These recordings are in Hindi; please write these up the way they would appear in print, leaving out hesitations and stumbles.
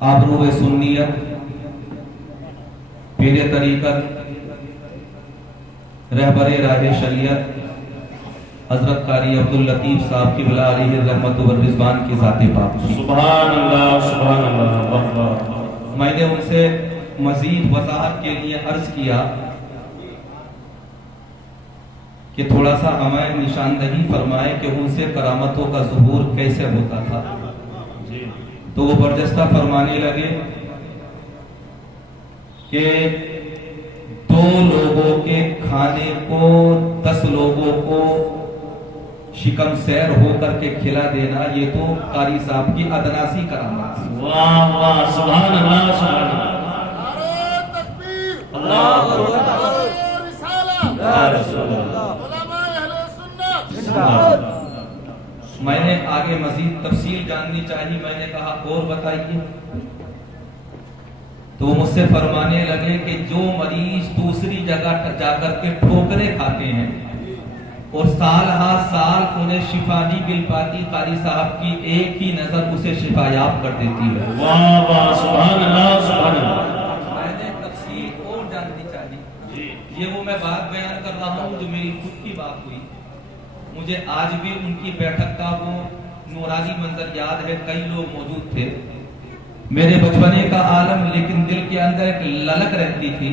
आबरूए सुन्नियत, पीरे तरीकत, रहबरे राह शरीयत हजरत कारी अब्दुल लतीफ साहब की बिला अलैहि रहमत व रिज़वान की ज़ाते पाक। सुभान अल्लाह, सुभान अल्लाह। मैंने उनसे मजीद वजाहत के लिए अर्ज किया कि थोड़ा सा हमें निशानदही फरमाए कि उनसे करामतों का ज़ुहूर कैसे होता था। तो वो बरजस्ता फरमाने लगे कि 2 लोगों के खाने को 10 लोगों को शिकम सैर होकर के खिला देना, ये तो कारी साहब की अदनासी करामत थी। वाह वाह, सुभान अल्लाह, सुभान अल्लाह। अल्लाहु अकबर, या रसूल अल्लाह। मैंने आगे मजीद तफसील जाननी चाहिए। मैंने कहा और बताइए। तो मुझसे फरमाने लगे कि जो मरीज दूसरी जगह जाकर के ठोकरे खाते हैं और साल हर साल उन्हें शिफा नहीं मिल पाती, कारी साहब की एक ही नजर उसे शिफायाब कर देती है। वाह वाह, सुभान अल्लाह, सुभान अल्लाह। मैंने तफसील और जाननी चाहिए। ये वो मैं बात बयान कर रहा हूँ जो मेरी खुद की बात हुई। मुझे आज भी उनकी बैठक का वो नूरानी मंजर याद है। कई लोग मौजूद थे, मेरे बचपने का आलम, लेकिन दिल के अंदर एक ललक रहती थी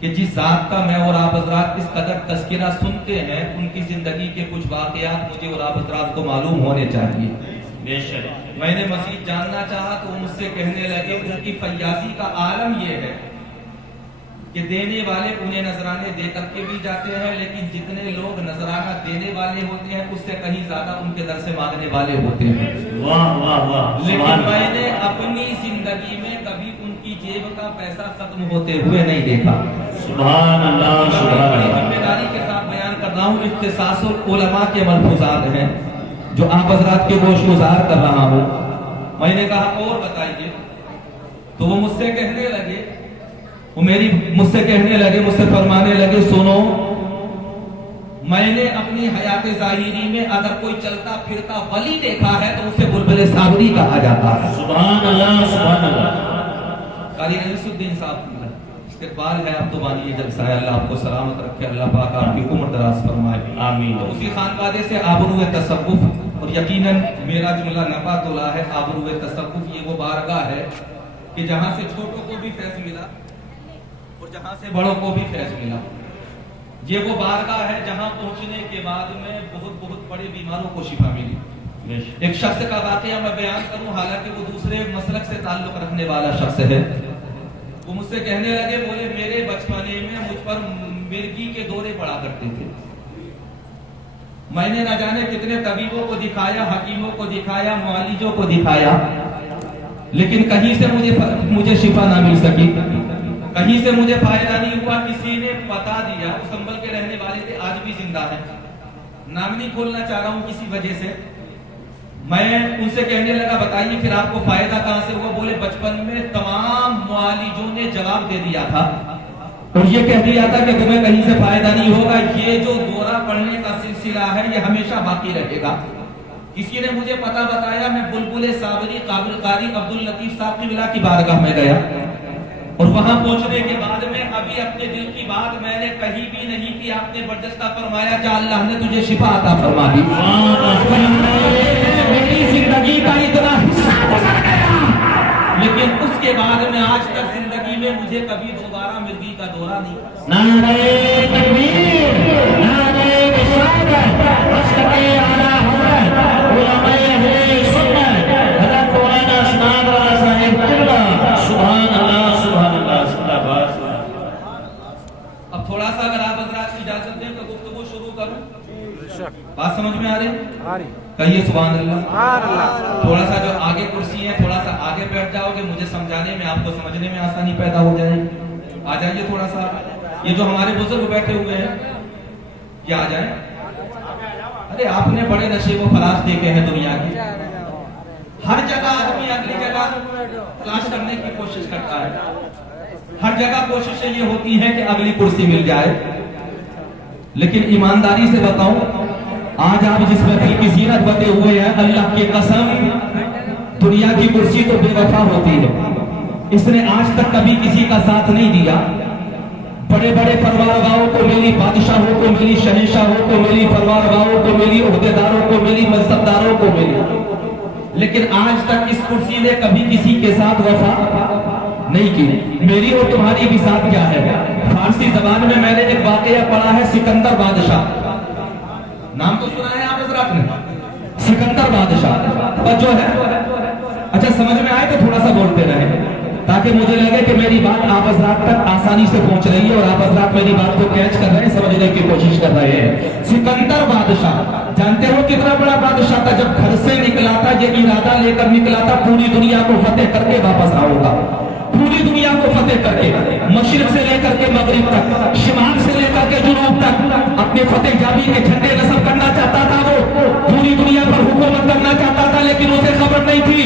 कि जिस जात का मैं और आप हजरात इस कदर तस्किरा सुनते हैं, उनकी जिंदगी के कुछ वाकयात मुझे और आप हजरात को मालूम होने चाहिए। बेशक। मैंने मजीद जानना चाहा तो मुझसे कहने लगे उनकी फयाजी का आलम यह है कि देने वाले उन्हें नजराने दे करके भी जाते हैं, लेकिन जितने लोग नजराना देने वाले होते हैं उससे कहीं ज्यादा उनके दर से मांगने वाले होते हैं। वाह वाह वाह। लेकिन मैंने अपनी जिंदगी में कभी उनकी जेब का पैसा खत्म होते हुए नहीं देखा। सुभान अल्लाह, सुभान अल्लाह। जिम्मेदारी के साथ बयान कर रहा हूँ। इख्तिसासुल उलमा के मलफूजात हैं जो आप हजरात के गोशगुजार कर रहा हूँ। मैंने कहा और बताइए। तो वो मुझसे कहने लगे, मुझसे फरमाने लगे, सुनो, मैंने अपनी हयात ज़ाहिरी में अगर कोई चलता फिरता वली देखा है तो उसे बुलबुल साबरी कहा जाता है। सुभान अल्लाह, सुभान अल्लाह। कारी रईसुद्दीन साहब इस्तिक़बाल है, आप तो मानिए जलसा है। अल्लाह आपको सलामत रखे, अल्लाह पाक आपकी उम्र दराज फरमाए, आमीन। तो उसी खानवादे से आबरूए तसव्वुफ, और यकीनन मेरा जुमला नफातुल्लाह है। आबरूए तसव्वुफ ये वो बारगाह है कि जहां से छोटों को भी फैज़ मिला और जहां से बड़ों को भी फैज़ मिला। ये वो बारगाह है जहां पहुंचने के बाद में बहुत बहुत बड़े बीमारों को शिफा मिली। एक शख्स का वाकया मैं बयान करूं, हालांकि वो दूसरे मसलक से ताल्लुक रखने वाला शख्स है। वो मुझसे कहने लगे, बोले मेरे बचपने में मुझ पर मिर्गी के दौरे पड़ा करते थे। मैंने न जाने कितने तबीबों को दिखाया, हकीमों को दिखाया, मुआलिजों को दिखाया, लेकिन कहीं से मुझे शिफा ना मिल सकी, कहीं से मुझे फायदा नहीं हुआ। किसी ने बता दिया, वो संभल के रहने वाले थे, आज भी जिंदा है, नाम नहीं खोलना चाह रहा हूं किसी वजह से। मैं उनसे कहने लगा, बताइए फिर आपको फायदा कहां से हुआ? बोले बचपन में तमाम मुआलिजों ने जवाब दे दिया था और ये कह दिया था कि तुम्हें कहीं से फायदा नहीं होगा, ये जो दौरा पड़ने का सिलसिला है ये हमेशा बाकी रहेगा। किसी ने मुझे पता बताया, मैं बुलबुल साबरी कारी अब्दुल लतीफ साहब की बिला की बारगाह में गया और वहां पहुंचने के बाद में अभी अपने दिल की बात मैंने कहीं भी नहीं की। आपने बर्जस्ता फरमाया, जा अल्लाह ने तुझे शिफा अता फरमा दी। मेरी जिंदगी का इतना हिस्सा गुजर गया, लेकिन उसके बाद में आज तक जिंदगी में मुझे कभी दोबारा मिर्गी का दौरा नहीं। नारे तकबीर, नारे रिसालत, मस्तके आला हज़रत उलमाए अहले सुन्नत हज़रत मौलाना असनाद वाला साहिब किबला। सुभान अल्लाह, सुभान अल्लाह, जिंदाबाद। अब थोड़ा सा अगर आप हज़रात की इजाजत दें तो गुफ्तगू शुरू करूं। बात समझ में आ रही? कहिए सुभान अल्लाह। थोड़ा सा जो आगे कुर्सी है, थोड़ा सा आगे बैठ जाओगे, मुझे समझाने में, आपको समझने में आसानी पैदा हो जाएगी। आ जाइए थोड़ा सा। ये जो हमारे बुजुर्ग बैठे हुए हैं, क्या आ जाए? अरे आपने बड़े नशे व फराज देखे हैं दुनिया के। हर जगह आदमी अगली जगह तलाश करने की कोशिश करता है। हर जगह कोशिशें ये होती हैं कि अगली कुर्सी मिल जाए, लेकिन ईमानदारी से बताऊं, आज आप जिस महफिल की जीनत बते हुए हैं, अल्लाह की कसम दुनिया की कुर्सी तो बेवफा होती है, इसने आज तक कभी किसी का साथ नहीं दिया। बड़े बड़े परवारगाहों को मिली, बादशाहों को मिली, शहंशाहों को मिली, परवारगाहों को मिली, ओहदेदारों को मिली, मनसबदारों को मिली, लेकिन आज तक इस कुर्सी ने कभी किसी के साथ वफा नहीं की। मेरी और तुम्हारी भी साथ क्या है? फारसी जबान में मैंने एक वाकया पढ़ा है, सिकंदर बादशाह, नाम तो सुना है आप हजरात ने, सिकंदर बादशाह। पर जो है, अच्छा समझ में आए तो थोड़ा सा बोलते रहे, ताकि मुझे लगे कि मेरी बात आप हजरात तक आसानी से पहुंच रही है और आप हजरात मेरी बात को कैच कर रहे हैं, समझने की कोशिश कर रहे हैं। सिकंदर बादशाह जानते हो कितना बड़ा बादशाह था? जब घर से निकला था, ये इरादा लेकर निकला था पूरी दुनिया को फतेह करके वापस आऊंगा, पूरी दुनिया को फतेह करके, मशरिक से लेकर के मगरिब तक, शिमाल से लेकर के जुनूब तक अपने फतेह जाबी के झंडे नस्ब करना चाहता था। वो पूरी दुनिया पर हुकूमत करना चाहता था, लेकिन उसे खबर नहीं थी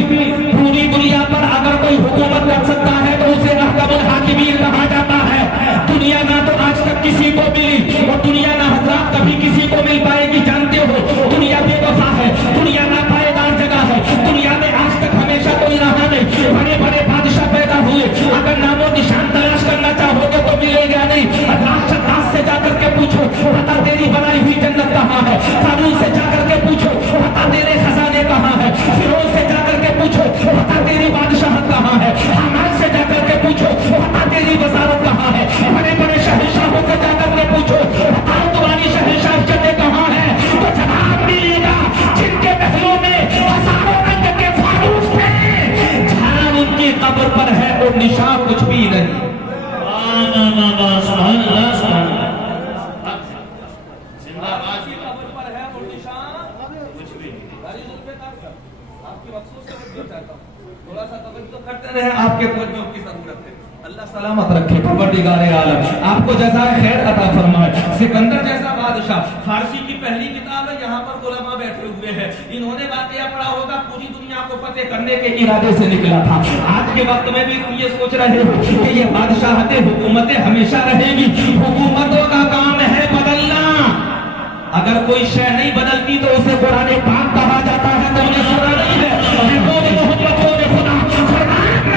पूरी दुनिया पर अगर कोई हुकूमत कर सकता है तो उसे अहकमुल हाकिमीन कहा जाता है। दुनिया ना तो आज तक किसी को मिली और दुनिया ना हज़रात कभी किसी को मिल पाएगी। जानते हो दुनिया बेवफा है, दुनिया ना पायदार जगह है, दुनिया में आज तक हमेशा कोई रहा नहीं। बड़े बड़े बादशाह पैदा हुए, अगर नामो निशान तलाश करना चाहोगे तो मिलेगा नहीं। राज से जाकर के पूछो पता तेरी बनाई हुई जन्नत कहाँ है, कानून से जाकर के पूछो पता तेरे खजाने कहाँ है, फिरौन से जाकर के पूछो पता तेरी बादशाहत कहाँ है, हामान से जाकर के पूछो पता तेरी वजारत कहाँ है, बड़े बड़े शहंशाहों से जाकर के पूछो बताओ तुम्हारी शहंशाहियत कहाँ है, तो जवाब मिलेगा जिनके पहलू में हजारों रंग के फानूस थे, झाड़ उनकी कब्र पर है और निशान कुछ भी नहीं। थोड़ा सा तवज्जो करते रहे, आपके तवज्जो की जरूरत है। अल्लाह सलामत रखे, परवरदिगारे आलम आपको जज़ाए खैर अता फरमाए। सिकंदर जैसा बादशाह, फारसी की पहली किताब है, यहाँ पर उलमा बैठे हुए हैं, इन्होंने वाकया पढ़ा होगा, पूरी दुनिया को फतेह करने के इरादे से निकला था। आज के वक्त में भी तुम ये सोच रहे हो कि ये बादशाहतें, हुकूमतें हमेशा रहेगी, हुकूमतों का काम है बदलना। अगर कोई शय नहीं बदलती तो उसे कुरान पाक कहा जाता है, तो उन्हें सुना नहीं है।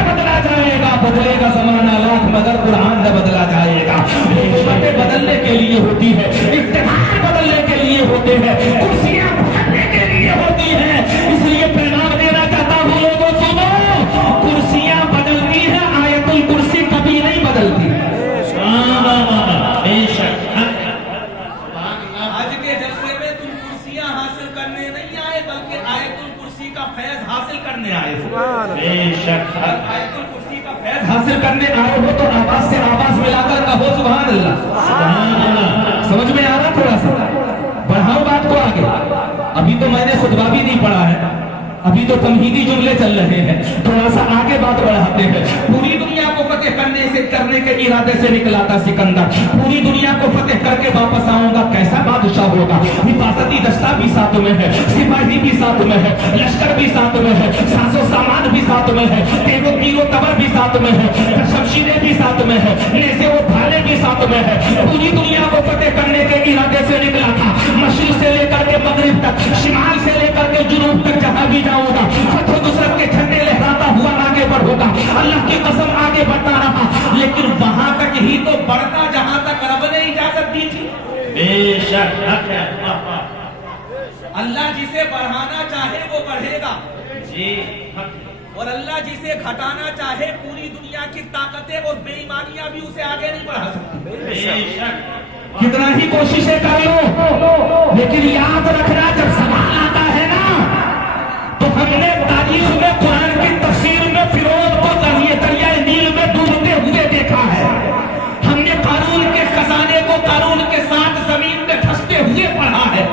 बदला जाएगा, बदलेगा जमाना लाख मगर कुरान न बदला जाएगा। हुकूमतें बदलने के लिए होती है, इख्तियार बदलने के लिए होते हैं, कुर्सियां बदलने के लिए होती हैं। इसलिए पैगाम देना चाहता हूँ लोगों सुनो, कुर्सियां बदलती है, आयतुल कुर्सी कभी नहीं बदलती। आज के जलसे में तुम कुर्सियां हासिल करने नहीं आए, बल्कि आयतुल कुर्सी का फैज हासिल करने आए हो। आयतुल कुर्सी का फैज हासिल करने आए हो तो आवाज से आवाज मिलाकर कहो सुभान अल्लाह। समझ में आ रहा? थोड़ा सा बढ़ाओ बात को आगे। अभी तो मैंने खुतबा भी नहीं पढ़ा है, अभी तो तमहीदी जुमले चल रहे हैं, थोड़ा सा आगे बात बढ़ाते हैं। पूरी दुनिया को फतेह करने के इरादे से निकला था सिकंदर, पूरी दुनिया को फतेह करके वापस आऊंगा। कैसा बादशाह होगा? हिफाजती दस्ता भी साथ में है, सिपाही भी साथ में है, लश्कर भी साथ में है, साजो सामान भी साथ में है, तेगो तीरो तबर भी साथ में है, शमशीरें भी साथ में है, नेज़े और भाले भी साथ में है। पूरी दुनिया को फतेह करने के इरादे से निकला था, मशरिक से लेकर के मगरिब तक, शिमाल से लेकर के जुनूब तक, जहां भी जाऊंगा फतह नुसरत के झंडे लहराता हुआ आगे बढ़ूंगा। अल्लाह की कसम आगे बढ़ता रहा, लेकिन वहां तक ही तो बढ़ता जहां तक रब ने इजाजत दी थी। बेशक अल्लाह जिसे बढ़ाना चाहे वो बढ़ेगा जी, और अल्लाह जिसे घटाना चाहे पूरी दुनिया की ताकतें और बेईमानियां भी उसे आगे नहीं बढ़ा सकती। कितना ही कोशिशें कर लो, लेकिन याद रखना जब सवाल आता है ना, तो हमने तारीख में कुरान की तफसीर में फिरौन को दरियाए नील में डूबते हुए देखा है, हमने कानून के खजाने को कानून के साथ जमीन में धंसते हुए पढ़ा है,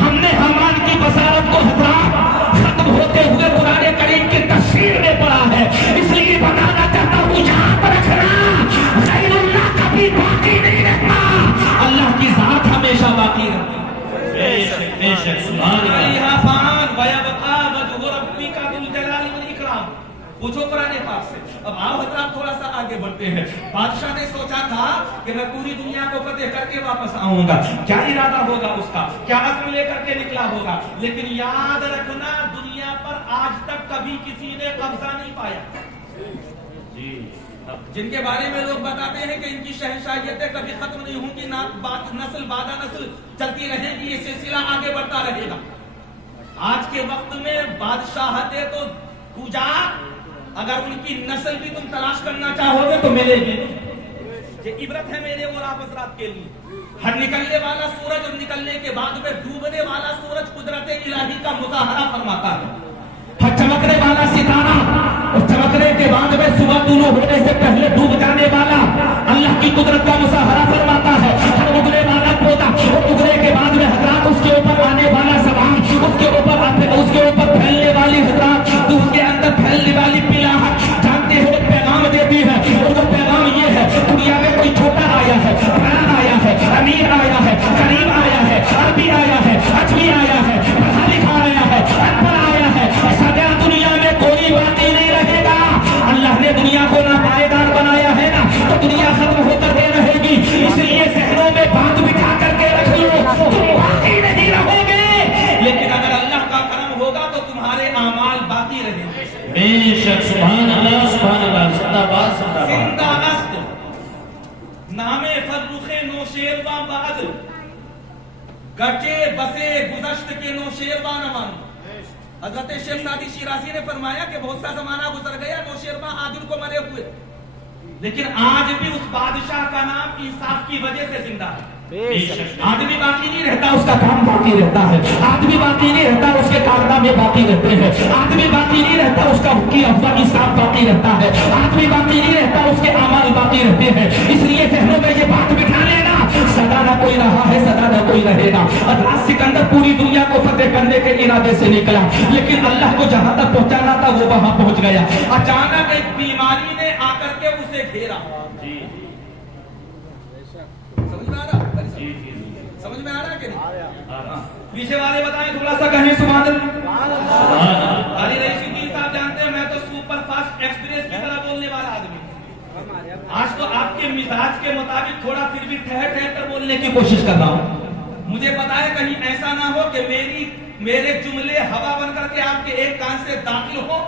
हमने हमान की बसारत को खत्म होते हुए कुरान करीम की तफसीर में पढ़ा है। इसलिए बताना चाहता हूँ, याद रखना गैरुल्लाह कभी बाकी नहीं रहता, अल्लाह की जात हमेशा बाकी रहती है। पूछो कुरान पाक से। अब आओ हजरात थोड़ा सा आगे बढ़ते हैं। बादशाह ने सोचा था कि मैं पूरी दुनिया को फतेह करके वापस आऊंगा, क्या इरादा होगा उसका, क्या अज़्म लेकर के निकला होगा, लेकिन याद रखना दुनिया पर आज तक कभी भी किसी ने कब्जा नहीं पाया। जिनके बारे में लोग बताते हैं कि इनकी शहंशाहियतें कभी खत्म नहीं होंगी, नस्ल बादा नस्ल चलती रहेगी, ये सिलसिला आगे बढ़ता रहेगा। आज के वक्त में बादशाहते तो पूजा, अगर उनकी नस्ल भी तुम तलाश करना चाहोगे तो मिलेगी। ये इबरत है मेरे और आप हज़रात के लिए। हर निकलने वाला सूरज और निकलने के बाद में डूबने वाला सूरज कुदरत इलाही का मुजाहरा फरमाता है। हर चमकने वाला सितारा और चमकने के बाद में सुबह तुलू होने से पहले डूब जाने वाला अल्लाह की कुदरत का मुजाहरा फरमाता है। हर उगने वाला पौधा उगने के बाद में हज़रात उसके ऊपर आने वाला सवाल, उसके ऊपर फैलने वाली हज़रात, तो उसके अंदर फैलने वाली पिलाहट जानते हो पैगाम देती है। और वो पैगाम ये है, दुनिया में कोई छोटा आया है, बड़ा आया है, अमीर आया है, गरीब आया है, अरबी आया है, अजमी आया है, पढ़ा लिखा आया है, अनपढ़ आया है, सदा दुनिया में कोई बाकी नहीं रहेगा। अल्लाह ने दुनिया को ना पायदार बनाया है ना, तो दुनिया खत्म होकर के रहेगी। इसलिए शहरों में बात बिठा करके रख लो, तुम बाकी नहीं रहोगे। लेकिन अगर अल्लाह का करम होगा तो तुम्हारे आमाल बाकी रहेंगे। बेशक, सुभान अल्लाह, सुभान अल्लाह, जिंदाबाद जिंदाबाद। जिंदाबाद नामे फर्रुखे नौशेरवा बअद, गटे बसे गुज़श्त के नौशेरवा न मानो। हजरत शेख सादी शिराजी ने फरमाया कि बहुत सा जमाना गुजर गया, नौशेरवा आदिल को मरे हुए, लेकिन आज भी उस बादशाह का नाम इंसाफ की वजह से जिंदा है। आदमी बाकी नहीं रहता, उसका काम बाकी रहता है। आदमी बाकी नहीं रहता, उसके कारनामे बाकी रहते हैं। आदमी बाकी नहीं रहता, उसका इंसाफ बाकी रहता है। आदमी बाकी नहीं रहता, उसके अमाल बाकी रहते हैं। इसलिए जहनों में ये बात बिठा लेना, सदा ना कोई रहा है, सदा ना कोई रहेगा। अदराज सिकंदर पूरी दुनिया को फतेह करने के इरादे से निकला, लेकिन अल्लाह को जहां तक पहुंचाना था वो वहां पहुंच गया। अचानक एक बीमारी ने आकर के उसे घेरा। समझ में आ रहा कि नहीं? पीछे वाले बताएं, थोड़ा सा कहें सुभान अल्लाह। अली रईसुद्दीन साहब जानते हैं, मैं तो सुपर फास्ट एक्सप्रेस की तरह बोलने वाला आदमी। आज तो आपके मिजाज के मुताबिक थोड़ा फिर भी ठहर ठहर कर बोलने की कोशिश कर रहा हूँ। मुझे पता है कहीं ऐसा ना हो कि मेरे जुमले हवा बनकर के आपके एक कान से दाखिल हो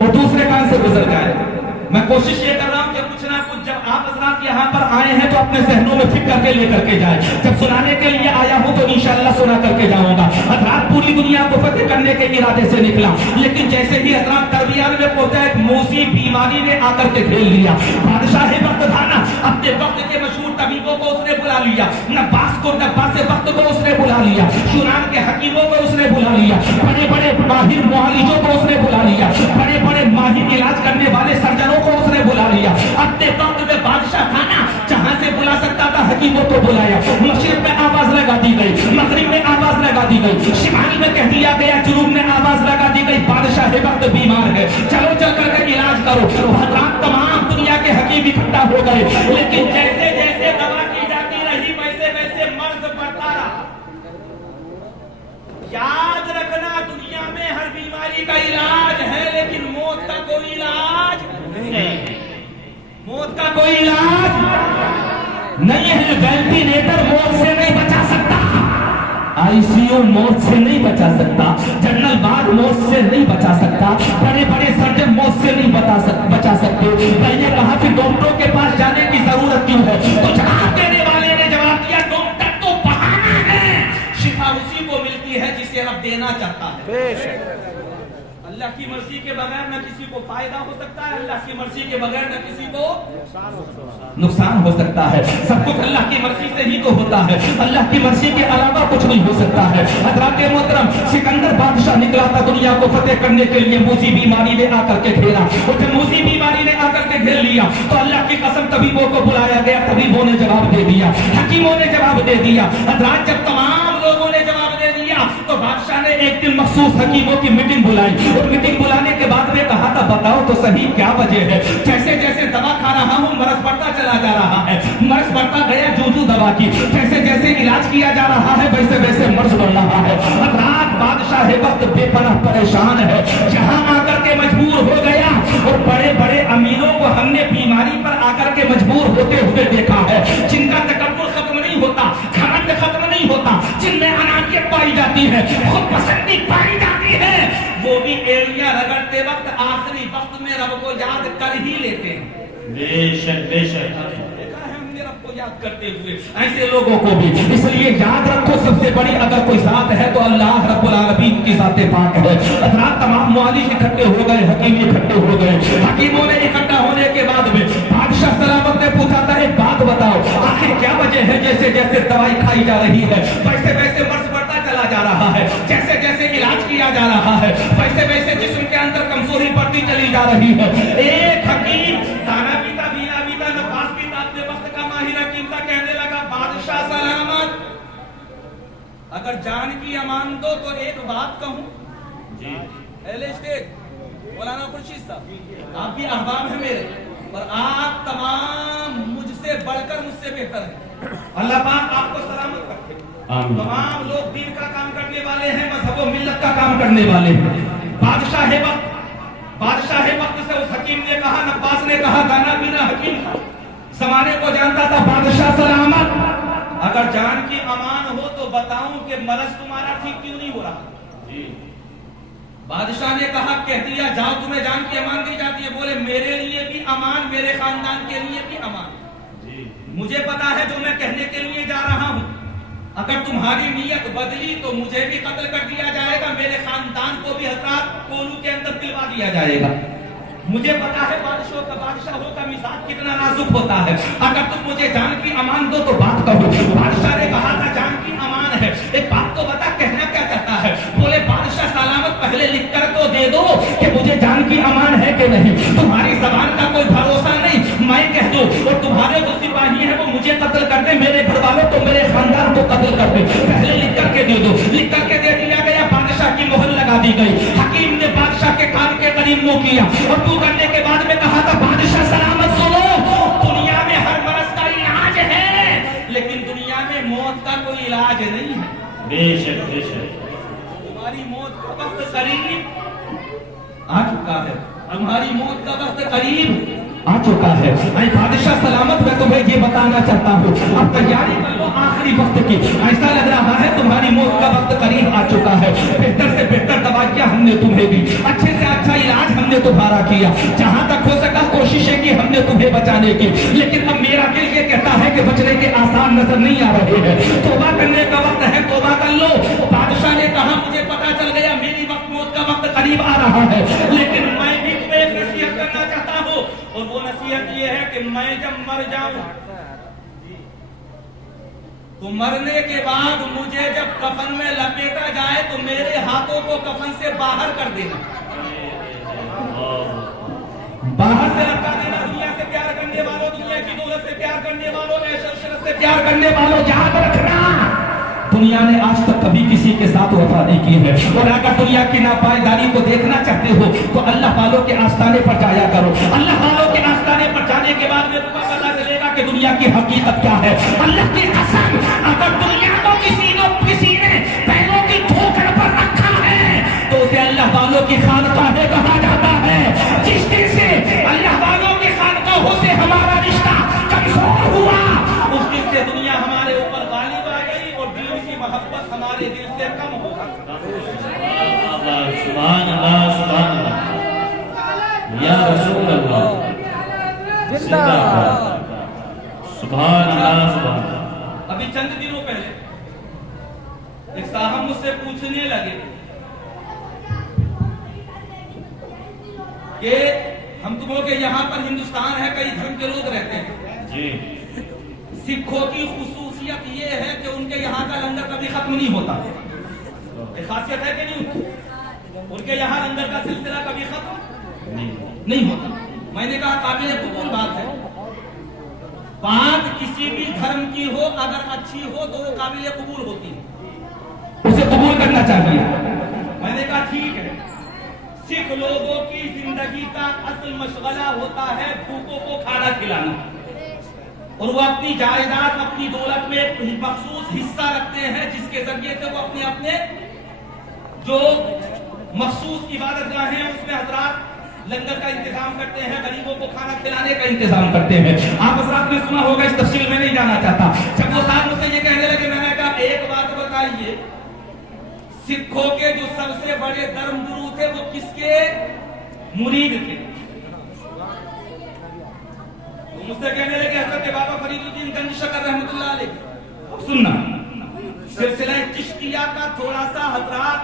और दूसरे कान से गुजर जाए। मैं कोशिश ये कर रहा हूँ कि कुछ ना कुछ, जब आप हज़रात यहाँ पर आए हैं तो अपने जहनों में फिट करके लेकर के जाए। जब सुनाने के लिए आया हूँ तो इंशाअल्लाह सुना करके जाऊंगा। हज़रात पूरी दुनिया को फतेह करने के इरादे से निकला, लेकिन जैसे ही हज़रात तरबियात में पहुंचा, एक मूसी बीमारी ने आकर के घेर लिया। बादशाह वक्त था ना, अपने वक्त के मशहूर तबीबों को उसने बुला लिया, नब्बास वक्त को उसने बुला लिया, यूनान के हकीमों को उसने बुला लिया, बड़े बड़े माहिर मुआलिजों को उसने बुला लिया, बड़े बड़े माहिर इलाज करने वाले सर्जनों को उसने बुला लिया। अपने वक्त में बादशाह था ना, जहां से बुला सकता था हकीमों को बुलाया। मशरिक में आवाज लगा दी गई, मगरिब में आवाज लगा दी गई, शिमाल में कह दिया गया, जुनूब में आवाज लगा दी गई, बादशाह वक्त बीमार है, चलो चल करके इलाज करो। तमाम दुनिया के हकीम इकट्ठा हो गए, लेकिन जैसे जैसे दवा की जाती रही वैसे वैसे मर्ज बढ़ता रहा। याद रखना, दुनिया में हर बीमारी का इलाज है, लेकिन मौत का कोई इलाज नहीं। मौत का कोई इलाज नहीं है। वेंटिलेटर मौत से नहीं बचा सकता, आईसीयू मौत से नहीं बचा सकता, जनरल वार्ड मौत से नहीं बचा सकता, बड़े बड़े सर्जन मौत से नहीं बचा सकते। मैंने कहा कि डॉक्टरों के पास जाने की जरूरत क्यों है? तो जवाब देने वाले ने जवाब दिया, डॉक्टर तो बहाना है, शिफा उसी को मिलती है जिसे रब देना चाहता है। अल्लाह की मर्जी के बगैर न किसी को फायदा हो सकता है, अल्लाह की मर्जी के बगैर न किसी को नुकसान हो सकता है। सब कुछ अल्लाह की मर्जी से ही तो होता है, अल्लाह की मर्जी के अलावा कुछ नहीं हो सकता है। हज़रात मोहतरम, सिकंदर बादशाह निकला था दुनिया को फतेह करने के लिए, मूसी बीमारी ने आकर के घेरा। और जब मूसी बीमारी ने आकर के घेर लिया तो अल्लाह की कसम तबीबों को बुलाया गया, तबीबों ने जवाब दे दिया, हकीमों ने जवाब दे दिया। हज़रात, जब तमाम लोगों ने जवाब दे दिया तो बादशाह ने एक दिन मखसूस हकीमों की मीटिंग बुलाई। और मीटिंग बुलाने के बाद में कहा था, बताओ तो सही क्या वजह है? जैसे जैसे दवा खा रहा हूँ मर्ज बढ़ता चला जा रहा है, मर्ज बढ़ता गया जूझू दवा की, जैसे जैसे इलाज किया जा रहा है वैसे वैसे मर्ज बढ़ रहा है। हज़रात, बादशाह वक्त बेपनाह परेशान है, जहां आकर के मजबूर हो गया। और बड़े बड़े अमीरों को हमने बीमारी पर आकर के मजबूर होते हुए देखा है, जिनका तकब्बुर खत्म नहीं होता, घमंड खत्म नहीं होता, जिनमें अनानियत पाई जाती है, खुद पसंदी पाई जाती है, वो भी एड़ियां रगड़ते करते वक्त आखिरी वक्त में रब को याद कर ही लेते हैं। बेशक बेशक देखा है हमने रब को याद करते हुए ऐसे लोगों को भी। इसलिए याद रखो, सबसे बड़ी अगर कोई जात है तो अल्लाह रब्बुल आलमीन की जाते पाक है। हज़रात तमाम मौलिक इकट्ठे हो गए, हकीम इकट्ठे हो गए। हकीमों ने इकट्ठा होने के बाद में बादशाह सलामत ने पूछा था, एक बात बताओ, आखिर क्या वजह है जैसे जैसे दवाई खाई जा रही है वैसे वैसे मर्ज बढ़ता चला जा रहा है, जैसे जैसे इलाज किया जा रहा है वैसे वैसे जिस्म के अंदर कमजोरी बढ़ती चली जा रही है। एक हकीम दाना पीता बीना पीता नपास पीता अपने वक्त का माहिर हकीम था, कहने लगा बादशाह सलामत, अगर जान की अमान दो तो एक बात कहूं जी। पहले स्टेज मौलाना खुर्शीद साहब, आप भी अहबाब हैं मेरे और आप तमाम मुझसे बढ़कर मुझसे बेहतर हैं। अल्लाह पाक आपको सलामत रखे। आमीन। तमाम लोग दीन का काम करने वाले हैं, मजहब व मिल्लत का काम करने वाले हैं। बादशाह वक्त से उस हकीम ने कहा, नब्बास ने कहा, गाना बिना हकीम था, जमाने को जानता था। बादशाह सलामत, अगर जान की अमान हो तो बताऊं कि मरज तुम्हारा ठीक क्यों नहीं हो रहा जी। बादशाह ने कहा, कह दिया जाओ, तुम्हें जान की अमान दी जाती है। बोले मेरे लिए भी अमान, मेरे खानदान के लिए भी अमान जी। मुझे पता है जो मैं कहने के लिए जा रहा हूं, अगर तुम्हारी नीयत बदली तो मुझे भी कत्ल कर दिया जाएगा, मेरे खानदान को भी हज़रात कोलू के अंदर दिलवा दिया जाएगा। मुझे पता है बादशाहों का मिजाज कितना नाजुक होता है। अगर तुम मुझे जान की अमान दो तो बात कहो। बादशाह ने कहा था जान की अमान है, एक बात तो बता, कहना क्या चाहता है। बोले बादशाह सलामत, पहले लिख कर तो दे दो कि मुझे जान की अमान है कि नहीं। तुम्हारी जबान का कोई भरोसा नहीं, मैं कह दूं और तुम्हारे जो सिपाही है वो मुझे कत्ल कर दे, मेरे घर वालों तो मेरे खानदान को कत्ल कर दे, पहले लिख करके दे दो। लिख करके दे दिया गया, बादशाह की मोहर लगा दी गई। हकीम ने बादशाह के कान के करीब मुंह किया और तू करने के बाद में कहा था, बादशाह सलामत सुनो, दुनिया में हर मरज का इलाज है लेकिन दुनिया में मौत का कोई इलाज नहीं है। बेशक बेशक तुम्हारी मौत का वक्त करीब आ चुका है, तुम्हारी मौत का वक्त करीब आ चुका है। बादशाह सलामत, मैं तुम्हें ये बताना चाहता हूँ, अब तैयारी कर लो आखिरी वक्त की। ऐसा लग रहा है तुम्हारी मौत का वक्त करीब आ चुका है। बेहतर से बेहतर दवाइयाँ हमने तुम्हें दी, अच्छे से अच्छा इलाज हमने तुम्हारा किया, जहां तक हो सका कोशिशें की हमने तुम्हें बचाने की। लेकिन अब मेरा दिल ये कहता है कि बचने के आसार नजर नहीं आ रहे हैं। तौबा करने का वक्त है, तौबा कर लो। बादशाह ने कहा, मुझे पता चल गया मेरी मौत का वक्त करीब आ रहा है, लेकिन मैं भी तुम्हें एक नसीहत करना चाहता हूँ और वो नसीहत ये है कि मैं जब मर जाऊं तो मरने के बाद मुझे जब कफन में लपेटा जाए तो मेरे हाथों को कफन से बाहर कर देना, बाहर से लटका देना। दुनिया से प्यार करने वालों, दुनिया की दौलत से प्यार करने वालों, ऐशो-इशरत से प्यार करने वालों, याद रखना दुनिया ने आज तक कभी किसी के साथ वफा नहीं की है। और अगर दुनिया की नापायदारी को देखना चाहते हो तो अल्लाह वालों के आस्ताने पर जाया करो। अल्लाह वालों के आस्ताने पर जाने के बाद में तुम्हें पता चलेगा कि दुनिया की हकीकत क्या है। अल्लाह की कसम, अगर दुनिया को किसी ने पैरों की ठोकर पर रखा है तो उसे अल्लाह वालों की खानकाहें कहा जाता है। जिस दिन से अल्लाह वालों की खानकाहों से हमारा रिश्ता कमजोर हुआ, उस दिन से दुनिया हमारे ऊपर गालिब आ गई और दिल की मोहब्बत हमारे दिल से कम हो गई। सुभान अल्लाह सुभान अल्लाह या रसूल अल्लाह जिंदाबाद सुभान अल्लाह सुभान अल्लाह। अभी चंद दिनों पहले एक साहब मुझसे पूछने लगे कि हम तुम लोग के यहाँ पर हिंदुस्तान है, कई धर्म के लोग रहते हैं जी। सिखों की खुसूसियत ये है कि उनके यहाँ का लंगर कभी खत्म नहीं होता। एक खासियत है कि नहीं, उनके यहाँ लंगर का सिलसिला कभी खत्म नहीं होता। मैंने कहा काबिल कबूल बात है, बात किसी भी धर्म की हो अगर अच्छी हो तो वो काबिल कबूल होती है, उसे कबूल करना चाहिए। मैंने कहा ठीक है, सिख लोगों की जिंदगी का असल मशगला होता है भूखों को खाना खिलाना, और वो अपनी जायदाद अपनी दौलत में एक मखसूस हिस्सा रखते हैं जिसके जरिए से वो अपने अपने जो मखसूस इबादत गाहें हैं उसमें हजरात लंगर का इंतजाम करते हैं, गरीबों को खाना खिलाने का इंतजाम करते हैं। आप हजरात ने सुना होगा, इस तफसील में नहीं जाना चाहता। जब वो साहब मुझसे ये कहने लगे, मैंने कहा एक बात बताइए, सिखों के जो सबसे बड़े धर्म गुरु थे वो किसके मुरीद थे। तो मुझसे कहने लगे हजरत बाबा फरीदुद्दीन गंज शकर रहमतुल्लाह अलैह। अब सुनना, सिलसिला चिश्तिया का थोड़ा सा हजरात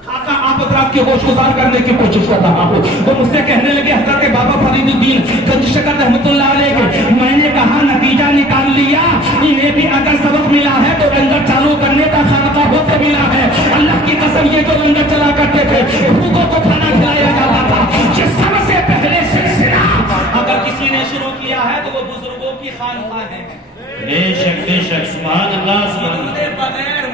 खाका आप हजरात के होश गुजार करने की कोशिश कर रहा हूँ। तो मुझसे कहने लगे हजरत बाबा फरीदुद्दीन गंज शकर रहमतुल्लाह अलैह, मैंने कहा नतीजा निकाल लिया, इन्हें भी अगर सबक मिला है तो लंगर चालू करने का खाका होते मिला है। अल्लाह की कसम, ये जो लंगर चला करते थे, भूखों को खाना खिलाया जाता था। ये सबसे पहले सिलसिला अगर किसी ने शुरू किया है तो वो बुजुर्गों की खानकाह है। बेशक बेशक, सुभान अल्लाह सुभान अल्लाह। बगैर